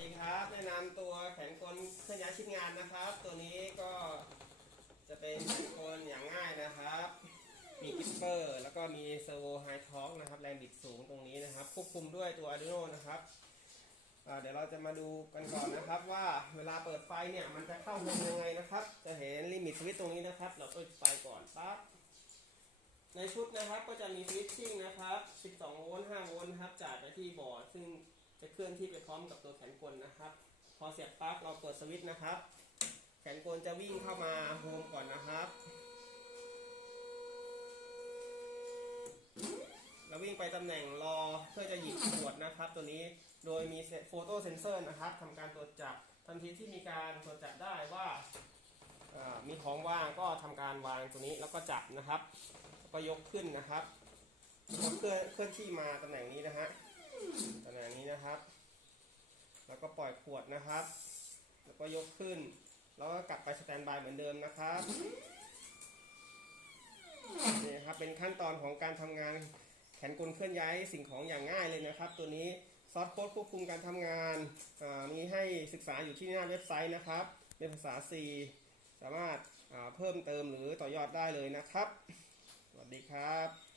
ดีครับแนะนำตัวแขนกลเคลื่อนย้ายชิ้นงานนะครับ ตัวนี้ก็จะเป็นแขนกลอย่างง่ายนะครับ มีกิปเปอร์ แล้วก็มีเซอร์โวไฮทอร์กนะครับ แรงบิดสูงตรงนี้นะครับ ควบคุมด้วยตัว Arduino นะครับเดี๋ยวเราจะมาดูกันก่อนนะครับ ว่าเวลาเปิดไฟเนี่ยมันจะเข้าโฮมยังไงนะครับ จะเห็นลิมิตสวิตตรงนี้นะครับ เราเปิดไฟก่อนปั๊บในชุดนะครับก็จะมีสวิตชิ่งนะครับ 12 โวลต์ 5 โวลต์นะครับจ่ายไปที่บอร์ดซึ่ง จะเคลื่อนที่ไปพร้อมกับตัวแขนกลนะครับ พอเสียบปลั๊กเราเปิดสวิตช์นะครับ แขนกลจะวิ่งเข้ามาโฮมก่อนนะครับ แล้ววิ่งไปตำแหน่งรอเพื่อจะหยิบขวดนะครับ ตัวนี้โดยมีโฟโต้เซนเซอร์นะครับทำการตรวจจับทันทีที่มีการตรวจจับได้ว่ามีของว่างก็ทำการวางตัวนี้แล้วก็จับนะครับก็ยกขึ้นนะครับเคลื่อนเคลื่อนที่มาตำแหน่งนี้นะฮะตำแหน่งนี้ นะครับ แล้วก็ปล่อยขวดนะครับ แล้วก็ยกขึ้น แล้วก็กลับไปสแตนบายเหมือนเดิมนะครับนี่ครับเป็นขั้นตอนของการทำงานแขนกลเคลื่อนย้ายสิ่งของอย่างง่ายเลยนะครับ ตัวนี้ซอฟต์โค้ดควบคุมการทำงานมีให้ศึกษาอยู่ที่หน้าเว็บไซต์นะครับ เป็นภาษา C สามารถเพิ่มเติมหรือต่อยอดได้เลยนะครับ สวัสดีครับ